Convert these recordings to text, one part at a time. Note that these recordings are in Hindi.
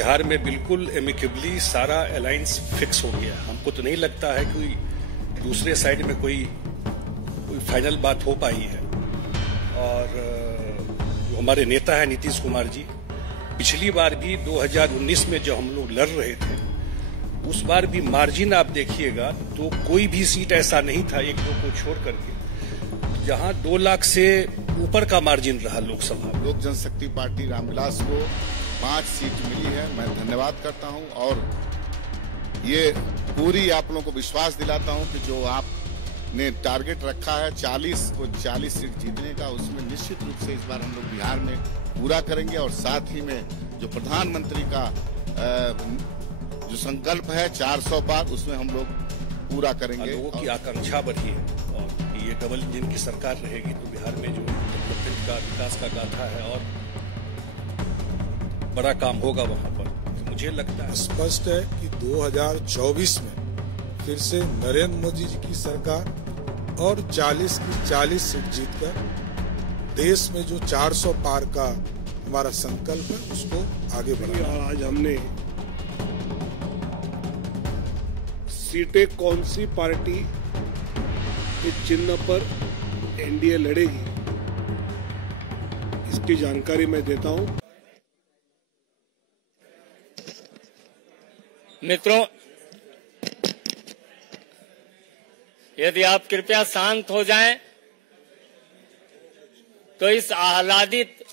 बिहार में बिल्कुल एमिकेबली सारा अलायंस फिक्स हो गया। हमको तो नहीं लगता है कि दूसरे साइड में कोई फाइनल बात हो पाई है। और जो हमारे नेता है नीतीश कुमार जी, पिछली बार भी 2019 में जो हम लोग लड़ रहे थे, उस बार भी मार्जिन आप देखिएगा तो कोई भी सीट ऐसा नहीं था, एक दो को छोड़ करके, जहां 2 लाख से ऊपर का मार्जिन रहा लोकसभा। लोक जनशक्ति पार्टी रामविलास को 5 सीट मिली है। मैं धन्यवाद करता हूं और ये पूरी आप लोगों को विश्वास दिलाता हूं कि जो आपने टारगेट रखा है 40 सीट जीतने का, उसमें निश्चित रूप से इस बार हम लोग बिहार में पूरा करेंगे। और साथ ही में जो प्रधानमंत्री का जो संकल्प है 400 पार, उसमें हम लोग पूरा करेंगे। लोगों की आकांक्षा बढ़ी है और ये डबल इंजन की सरकार रहेगी तो बिहार में जो डेवलपमेंट का, विकास का गाथा है और बड़ा काम होगा वहां पर। तो मुझे लगता है स्पष्ट है कि 2024 में फिर से नरेंद्र मोदी जी की सरकार और 40 की 40 सीट जीतकर देश में जो 400 पार का हमारा संकल्प है उसको आगे बढ़ाना। आज हमने सीटें कौन सी पार्टी इस चिन्ह पर एनडीए लड़ेगी, इसकी जानकारी मैं देता हूं। मित्रों, यदि आप कृपया शांत हो जाएं, तो इस आह्लादित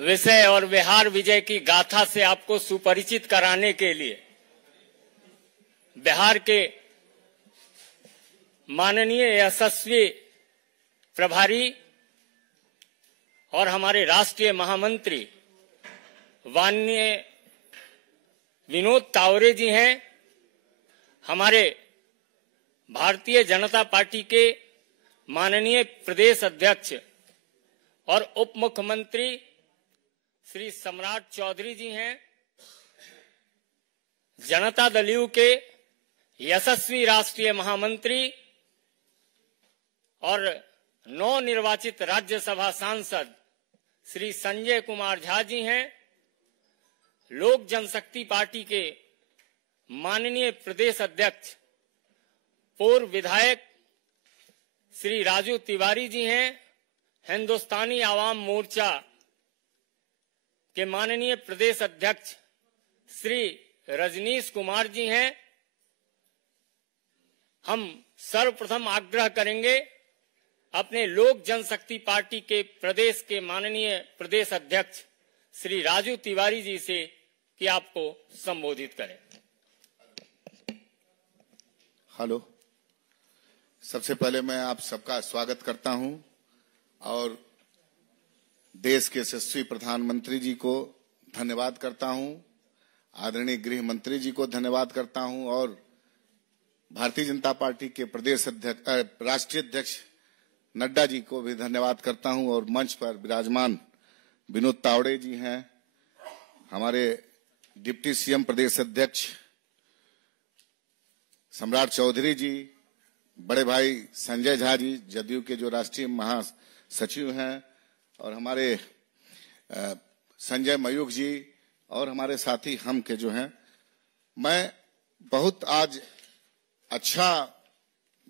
विषय और बिहार विजय की गाथा से आपको सुपरिचित कराने के लिए बिहार के माननीय यशस्वी प्रभारी और हमारे राष्ट्रीय महामंत्री माननीय विनोद तावरे जी हैं। हमारे भारतीय जनता पार्टी के माननीय प्रदेश अध्यक्ष और उप मुख्यमंत्री श्री सम्राट चौधरी जी हैं। जनता दल यू के यशस्वी राष्ट्रीय महामंत्री और नवनिर्वाचित राज्यसभा सांसद श्री संजय कुमार झा जी हैं। लोक जनशक्ति पार्टी के माननीय प्रदेश अध्यक्ष पूर्व विधायक श्री राजू तिवारी जी हैं। हिंदुस्तानी आवाम मोर्चा के माननीय प्रदेश अध्यक्ष श्री रजनीश कुमार जी हैं। हम सर्वप्रथम आग्रह करेंगे अपने लोक जनशक्ति पार्टी के प्रदेश के माननीय प्रदेश अध्यक्ष श्री राजू तिवारी जी से कि आपको संबोधित करें। हेलो, सबसे पहले मैं आप सबका स्वागत करता हूं और देश के यशस्वी प्रधानमंत्री जी को धन्यवाद करता हूं, आदरणीय गृह मंत्री जी को धन्यवाद करता हूं और भारतीय जनता पार्टी के प्रदेश अध्यक्ष राष्ट्रीय अध्यक्ष नड्डा जी को भी धन्यवाद करता हूं। और मंच पर विराजमान विनोद तावड़े जी हैं, हमारे डिप्टी सीएम प्रदेश अध्यक्ष सम्राट चौधरी जी, बड़े भाई संजय झा जी जदयू के जो राष्ट्रीय महासचिव हैं, और हमारे संजय मयूख जी और हमारे साथी हम के जो हैं। मैं बहुत आज अच्छा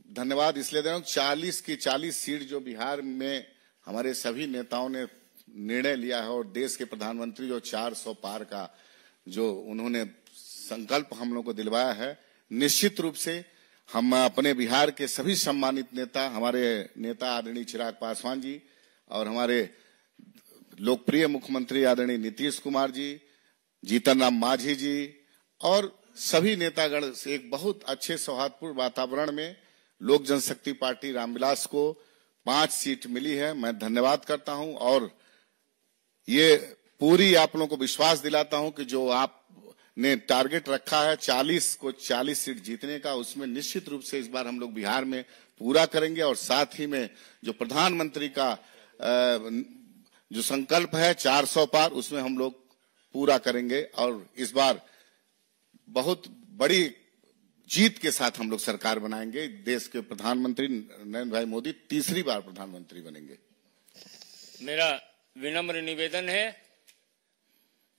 धन्यवाद इसलिए दे रहा हूं, 40 की 40 सीट जो बिहार में हमारे सभी नेताओं ने निर्णय लिया है और देश के प्रधानमंत्री जो 400 पार का जो उन्होंने संकल्प हम लोगों को दिलवाया है, निश्चित रूप से हम अपने बिहार के सभी सम्मानित नेता, हमारे नेता आदरणीय चिराग पासवान जी और हमारे लोकप्रिय मुख्यमंत्री आदरणीय नीतीश कुमार जी, जीतन राम मांझी जी और सभी नेतागण से एक बहुत अच्छे सौहार्दपूर्ण वातावरण में लोक जनशक्ति पार्टी रामविलास को 5 सीट मिली है। मैं धन्यवाद करता हूं और ये पूरी आप लोगों को विश्वास दिलाता हूं कि जो आपने टारगेट रखा है 40 सीट जीतने का, उसमें निश्चित रूप से इस बार हम लोग बिहार में पूरा करेंगे। और साथ ही में जो प्रधानमंत्री का जो संकल्प है 400 पार, उसमें हम लोग पूरा करेंगे और इस बार बहुत बड़ी जीत के साथ हम लोग सरकार बनाएंगे। देश के प्रधानमंत्री नरेंद्र भाई मोदी तीसरी बार प्रधानमंत्री बनेंगे। मेरा विनम्र निवेदन है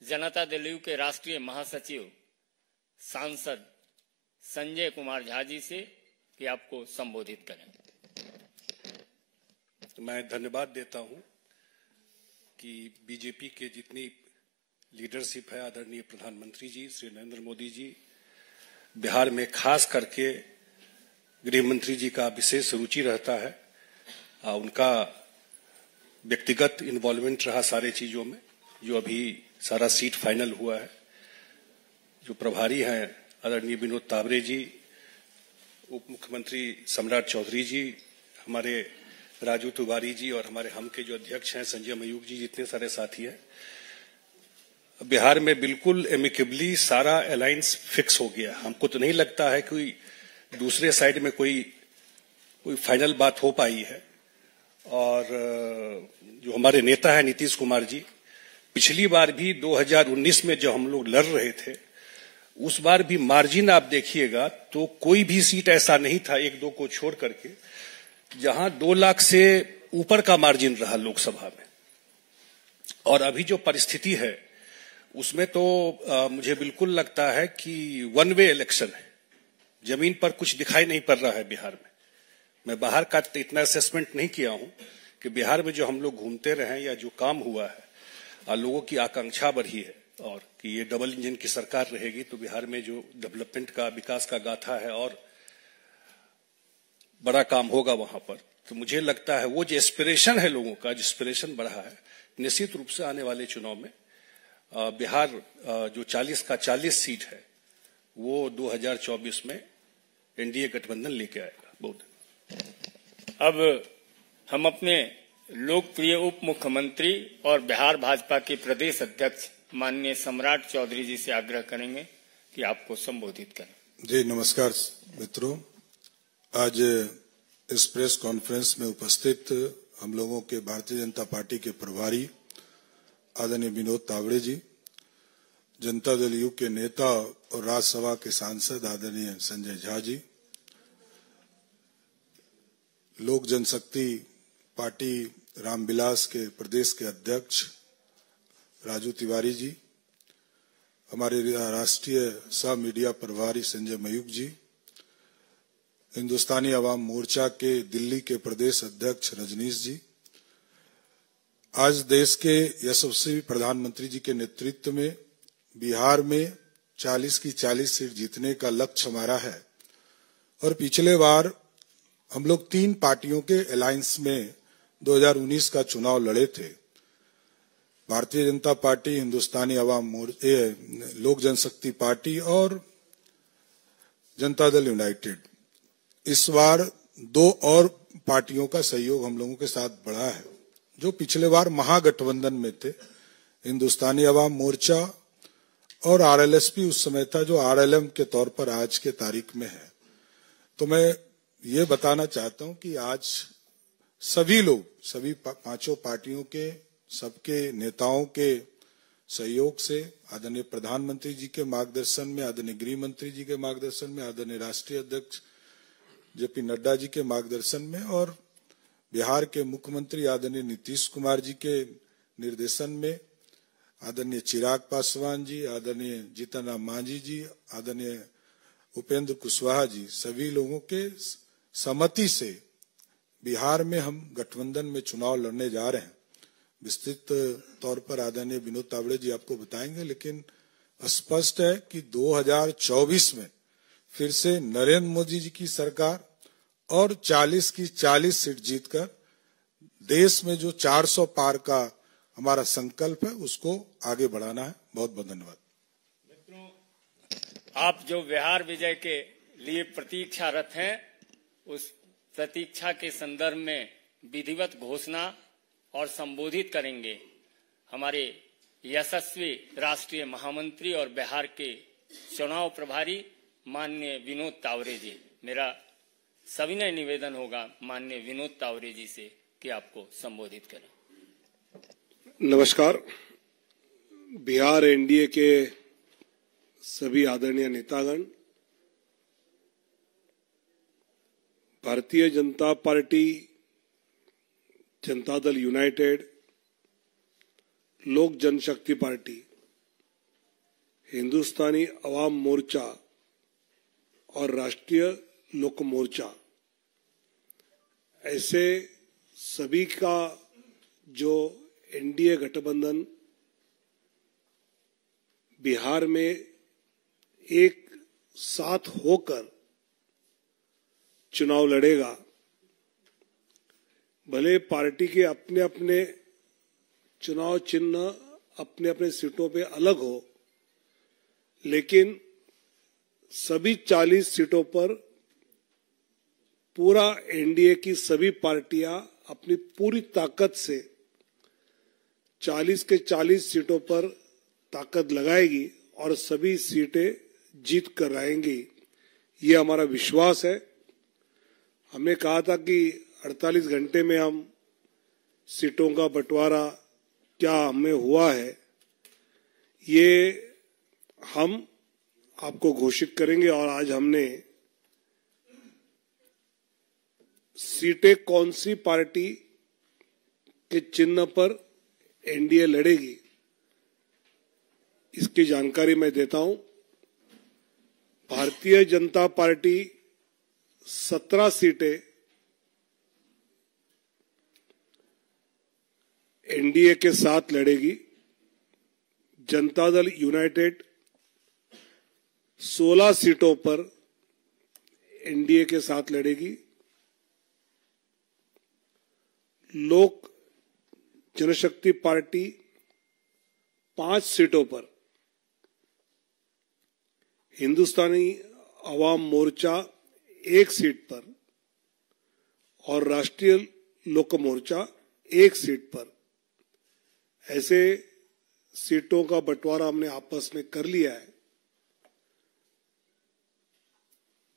जनता दल यू के राष्ट्रीय महासचिव सांसद संजय कुमार झा जी से कि आपको संबोधित करें। मैं धन्यवाद देता हूं कि बीजेपी के जितनी लीडरशिप है, आदरणीय प्रधानमंत्री जी श्री नरेंद्र मोदी जी, बिहार में खास करके गृह मंत्री जी का विशेष रुचि रहता है। उनका व्यक्तिगत इन्वॉल्वमेंट रहा सारे चीजों में। जो अभी सारा सीट फाइनल हुआ है, जो प्रभारी हैं आदरणीय विनोद तावरे जी, उप मुख्यमंत्री सम्राट चौधरी जी, हमारे राजू तिवारी जी और हमारे हम के जो अध्यक्ष हैं संजय मयूख जी, जितने सारे साथी हैं, बिहार में बिल्कुल एमिकेबली सारा अलायंस फिक्स हो गया। हमको तो नहीं लगता है कि दूसरे साइड में कोई फाइनल बात हो पाई है। और जो हमारे नेता है नीतीश कुमार जी, पिछली बार भी 2019 में जब हम लोग लड़ रहे थे, उस बार भी मार्जिन आप देखिएगा तो कोई भी सीट ऐसा नहीं था, एक दो को छोड़ करके, जहां 2 लाख से ऊपर का मार्जिन रहा लोकसभा में। और अभी जो परिस्थिति है उसमें तो मुझे बिल्कुल लगता है कि वन वे इलेक्शन है। जमीन पर कुछ दिखाई नहीं पड़ रहा है बिहार में। मैं बाहर का इतना असेसमेंट नहीं किया हूं कि बिहार में जो हम लोग घूमते रहे या जो काम हुआ है, लोगों की आकांक्षा बढ़ी है और कि ये डबल इंजन की सरकार रहेगी तो बिहार में जो डेवलपमेंट का, विकास का गाथा है और बड़ा काम होगा वहां पर। तो मुझे लगता है वो जो एस्पिरेशन है लोगों का, जो एस्पिरेशन बढ़ा है, निश्चित रूप से आने वाले चुनाव में बिहार जो 40 का 40 सीट है वो 2024 में एनडीए गठबंधन लेके आएगा। बहुत। अब हम अपने लोकप्रिय उप मुख्यमंत्री और बिहार भाजपा के प्रदेश अध्यक्ष माननीय सम्राट चौधरी जी से आग्रह करेंगे कि आपको संबोधित करें। जी नमस्कार मित्रों, आज इस प्रेस कॉन्फ्रेंस में उपस्थित हम लोगों के भारतीय जनता पार्टी के प्रभारी आदरणीय विनोद तावड़े जी, जनता दल यू के नेता और राज्यसभा के सांसद आदरणीय संजय झा जी, लोक जनशक्ति पार्टी रामविलास के प्रदेश के अध्यक्ष राजू तिवारी जी, हमारे राष्ट्रीय सह मीडिया प्रभारी संजय मयूख जी, हिंदुस्तानी अवाम मोर्चा के दिल्ली के प्रदेश अध्यक्ष रजनीश जी, आज देश के यशस्वी प्रधानमंत्री जी के नेतृत्व में बिहार में 40 की 40 सीट जीतने का लक्ष्य हमारा है। और पिछले बार हम लोग 3 पार्टियों के अलायंस में 2019 का चुनाव लड़े थे। भारतीय जनता पार्टी, हिंदुस्तानी अवाम मोर्चा, लोक जनशक्ति पार्टी और जनता दल यूनाइटेड। इस बार 2 और पार्टियों का सहयोग हम लोगों के साथ बढ़ा है, जो पिछले बार महागठबंधन में थे, हिंदुस्तानी अवाम मोर्चा और आरएलएसपी उस समय था, जो आरएलएम के तौर पर आज के तारीख में है। तो मैं ये बताना चाहता हूं कि आज सभी लोग, सभी 5 पार्टियों के, सबके नेताओं के सहयोग से, आदरणीय प्रधानमंत्री जी के मार्गदर्शन में, आदरणीय गृह मंत्री जी के मार्गदर्शन में, आदरणीय राष्ट्रीय अध्यक्ष जेपी नड्डा जी के मार्गदर्शन में और बिहार के मुख्यमंत्री आदरणीय नीतीश कुमार जी के निर्देशन में, आदरणीय चिराग पासवान जी, आदरणीय जीतन राम मांझी जी, आदरणीय उपेंद्र कुशवाहा जी, सभी लोगों के सहमति से बिहार में हम गठबंधन में चुनाव लड़ने जा रहे हैं। विस्तृत तौर पर आदरणीय विनोद तावड़े जी आपको बताएंगे, लेकिन स्पष्ट है कि 2024 में फिर से नरेंद्र मोदी जी की सरकार और 40 की 40 सीट जीतकर देश में जो 400 पार का हमारा संकल्प है उसको आगे बढ़ाना है। बहुत बहुत धन्यवाद। मित्रों, आप जो बिहार विजय के लिए प्रतीक्षारत हैं, उस प्रतीक्षा के संदर्भ में विधिवत घोषणा और संबोधित करेंगे हमारे यशस्वी राष्ट्रीय महामंत्री और बिहार के चुनाव प्रभारी माननीय विनोद तावरे जी। मेरा सविनय निवेदन होगा माननीय विनोद तावरे जी से कि आपको संबोधित करें। नमस्कार। बिहार एनडीए के सभी आदरणीय नेतागण, भारतीय जनता पार्टी, जनता दल यूनाइटेड, लोक जनशक्ति पार्टी हिंदुस्तानी अवाम मोर्चा और राष्ट्रीय लोक मोर्चा, ऐसे सभी का जो एनडीए गठबंधन बिहार में एक साथ होकर चुनाव लड़ेगा। भले पार्टी के अपने अपने चुनाव चिन्ह अपने अपने सीटों पे अलग हो, लेकिन सभी 40 सीटों पर पूरा एनडीए की सभी पार्टियां अपनी पूरी ताकत से 40 के 40 सीटों पर ताकत लगाएगी और सभी सीटें जीत कर आएंगी। ये हमारा विश्वास है। हमने कहा था कि 48 घंटे में हम सीटों का बंटवारा क्या हमें हुआ है, ये हम आपको घोषित करेंगे। और आज हमने सीटें कौन सी पार्टी के चिन्ह पर एनडीए लड़ेगी, इसकी जानकारी मैं देता हूं। भारतीय जनता पार्टी 17 सीटें एनडीए के साथ लड़ेगी। जनता दल यूनाइटेड 16 सीटों पर एनडीए के साथ लड़ेगी। लोक जनशक्ति पार्टी 5 सीटों पर, हिंदुस्तानी अवाम मोर्चा 1 सीट पर और राष्ट्रीय लोक मोर्चा 1 सीट पर, ऐसे सीटों का बंटवारा हमने आपस में कर लिया है।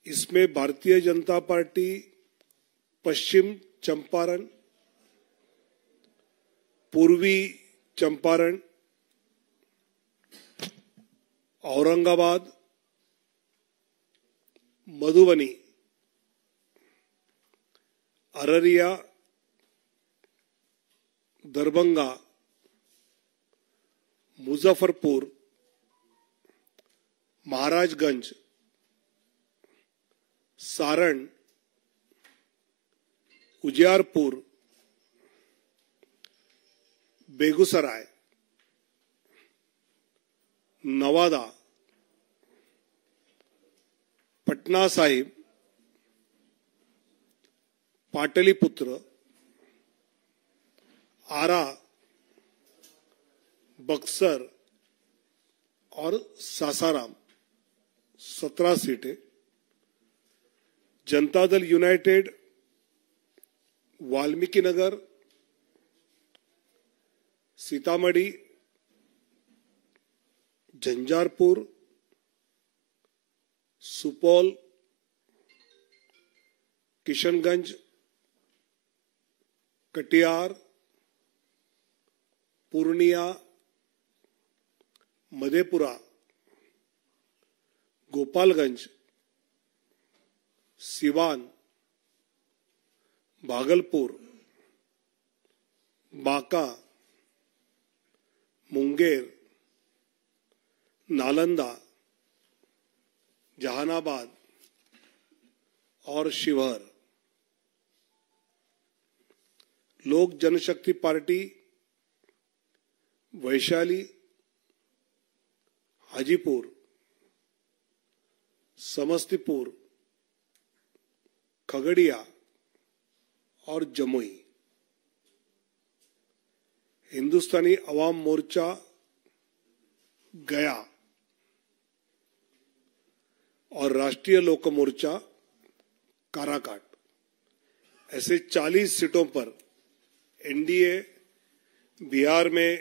इसमें भारतीय जनता पार्टी पश्चिम चंपारण, पूर्वी चंपारण, औरंगाबाद, मधुबनी, अररिया, दरभंगा, मुजफ्फरपुर, महाराजगंज, सारण, उजियारपुर, बेगूसराय, नवादा, पटना साहिब, पाटलिपुत्र, आरा, बक्सर और सासाराम 17 सीटें। जनता दल यूनाइटेड वाल्मीकि नगर, सीतामढ़ी, झंझारपुर, सुपौल, किशनगंज, कटिहार, पूर्णिया, मधेपुरा, गोपालगंज, सिवान, भागलपुर, बांका, मुंगेर, नालंदा, जहानाबाद और शिवहर। लोक जनशक्ति पार्टी वैशाली, हाजीपुर, समस्तीपुर, खगड़िया और जमुई। हिंदुस्तानी अवाम मोर्चा गया और राष्ट्रीय लोक मोर्चा काराकाट, ऐसे 40 सीटों पर एनडीए बिहार में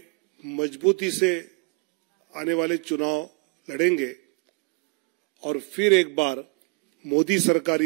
मजबूती से आने वाले चुनाव लड़ेंगे और फिर एक बार मोदी सरकार